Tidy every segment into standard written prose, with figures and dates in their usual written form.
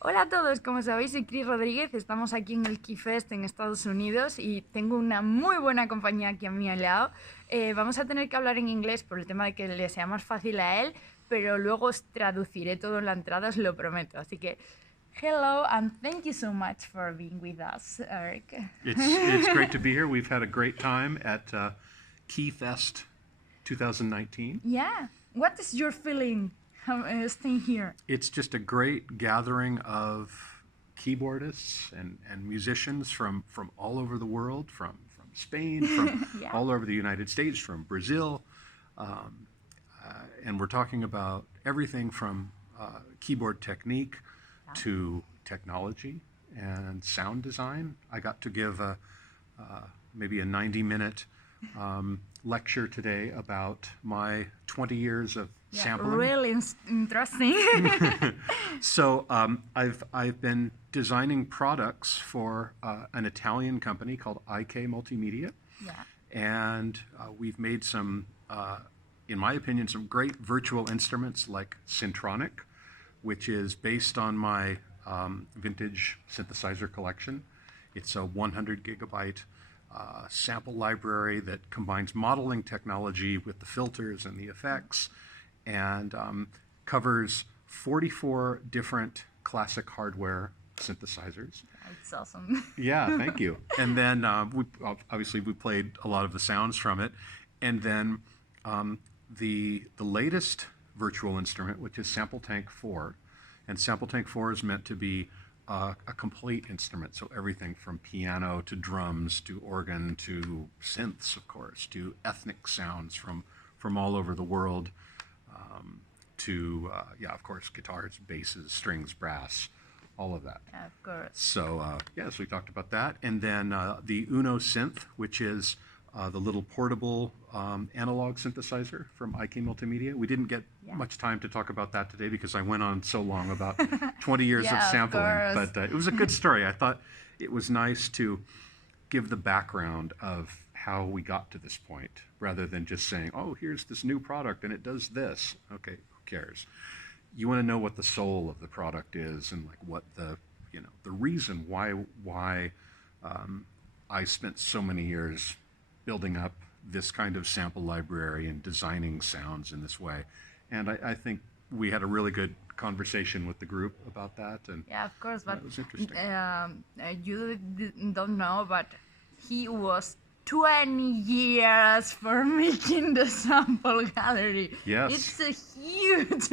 Hola a todos, como sabéis soy Cris Rodríguez, estamos aquí en el Key Fest en Estados Unidos y tengo una muy buena compañía aquí a mi lado. Vamos a tener que hablar en inglés por el tema de que le sea más fácil a él, pero luego os traduciré todo en la entrada, os lo prometo. Así que, hello and thank you so much for being with us, Eric. It's great to be here. We've had a great time at Key Fest 2019. Yeah, what is your feeling staying here? It's just a great gathering of keyboardists and musicians from all over the world, from Spain, from Yeah. all over the United States, from Brazil. Um, and we're talking about everything from keyboard technique to technology and sound design. I got to give maybe a 90-minute lecture today about my 20 years of sampling. Really interesting. So I've been designing products for an Italian company called IK Multimedia, Yeah. and we've made some, in my opinion, some great virtual instruments like Syntronic, which is based on my vintage synthesizer collection. It's a 100 gigabyte sample library that combines modeling technology with the filters and the effects, and covers 44 different classic hardware synthesizers. It's awesome. Yeah, thank you. And then we played a lot of the sounds from it, and then the latest virtual instrument, which is Sample Tank 4, and Sample Tank 4 is meant to be a complete instrument, so everything from piano to drums to organ to synths, of course, to ethnic sounds from all over the world, to, of course, guitars, basses, strings, brass, all of that. Of course. So, so we talked about that. And then the UNO Synth, which is the little portable analog synthesizer from IK Multimedia. We didn't get much time to talk about that today because I went on so long about 20 years of sampling. Of But it was a good story. I thought it was nice to give the background of how we got to this point rather than just saying, oh, here's this new product and it does this. Okay, who cares? You want to know what the soul of the product is and like what the reason why I spent so many years building up this kind of sample library and designing sounds in this way. And I think we had a really good conversation with the group about that. And Yeah, of course, but it was interesting. You don't know, but he was 20 years for making the sample gallery. Yes. It's a huge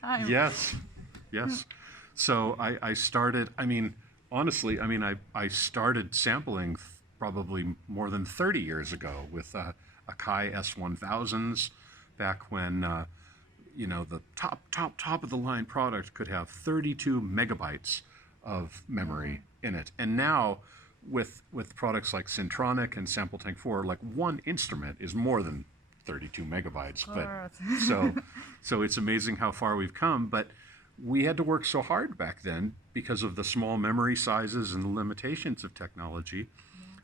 time. Yes. So I started, honestly, I started sampling probably more than 30 years ago with Akai S1000s back when, the top of the line product could have 32 megabytes of memory in it. And now with products like Syntronic and Sample Tank 4, like one instrument is more than 32 megabytes. But so it's amazing how far we've come. But we had to work so hard back then because of the small memory sizes and the limitations of technology.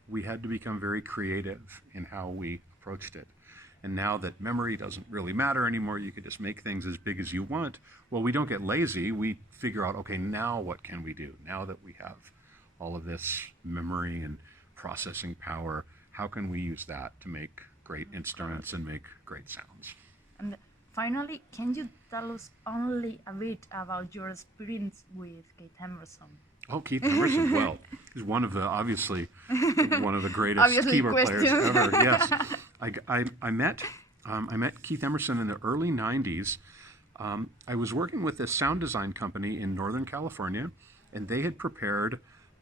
We had to become very creative in how we approached it. And now that memory doesn't really matter anymore, you can just make things as big as you want. Well, we don't get lazy. We figure out, okay, now what can we do? Now that we have all of this memory and processing power, how can we use that to make great instruments and make great sounds? And finally, can you tell us only a bit about your experience with Keith Emerson? Oh, Keith Emerson, well, he's obviously one of the greatest keyboard players ever. Yes, I met Keith Emerson in the early '90s. I was working with this sound design company in Northern California, and they had prepared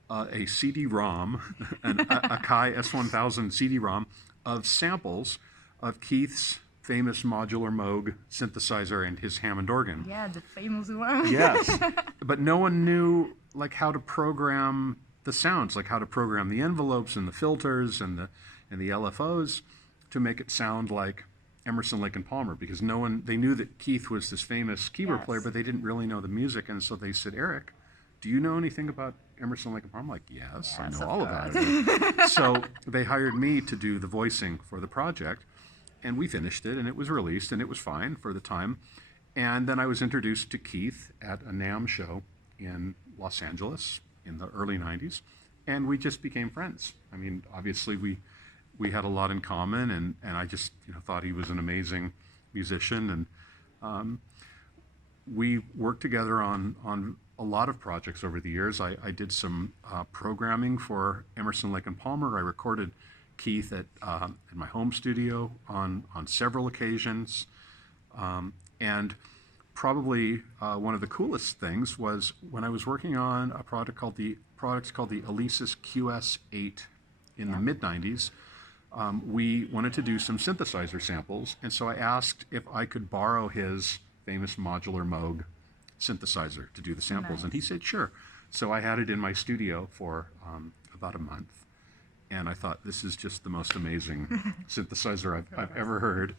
a CD-ROM, an Akai S1000 CD-ROM of samples of Keith's famous modular Moog synthesizer and his Hammond organ. Yeah, the famous one. Yes, but no one knew like how to program the sounds, like how to program the envelopes and the filters and the LFOs to make it sound like Emerson, Lake and Palmer, because they knew that Keith was this famous keyboard player, but they didn't really know the music, and so they said, Eric, do you know anything about Emerson, Lake and Palmer? I'm like, yes, I know all about it. So they hired me to do the voicing for the project, and we finished it, and it was released, and it was fine for the time. And then I was introduced to Keith at a NAMM show in Los Angeles in the early 90s, and we just became friends. I mean, obviously we had a lot in common, and I just thought he was an amazing musician, and we worked together on a lot of projects over the years. I did some programming for Emerson, Lake and Palmer. I recorded Keith at my home studio on several occasions, and probably one of the coolest things was when I was working on a product called the Alesis QS8 in the mid-90s. We wanted to do some synthesizer samples, and so I asked if I could borrow his famous modular Moog synthesizer to do the samples, and he said sure. So I had it in my studio for about a month, and I thought, this is just the most amazing synthesizer I've ever heard.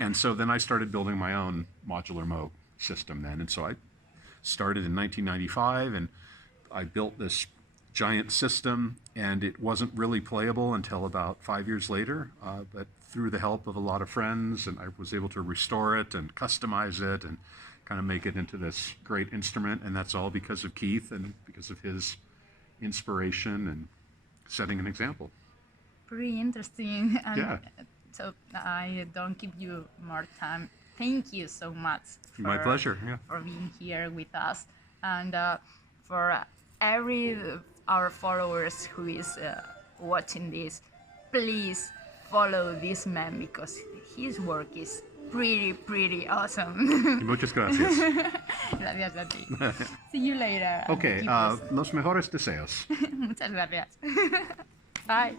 And so then I started building my own modular Moog system then, and so I started in 1995, and I built this giant system, and it wasn't really playable until about 5 years later, but through the help of a lot of friends, and I was able to restore it and customize it and kind of make it into this great instrument, and that's all because of Keith and because of his inspiration and setting an example. Pretty interesting. And yeah. So I don't keep you more time. Thank you so much. My pleasure. Yeah. For being here with us, and for our followers who is watching this, please follow this man because his work is pretty awesome. Muchas gracias. Gracias a ti. See you later. Okay, los mejores deseos. Muchas gracias. Bye.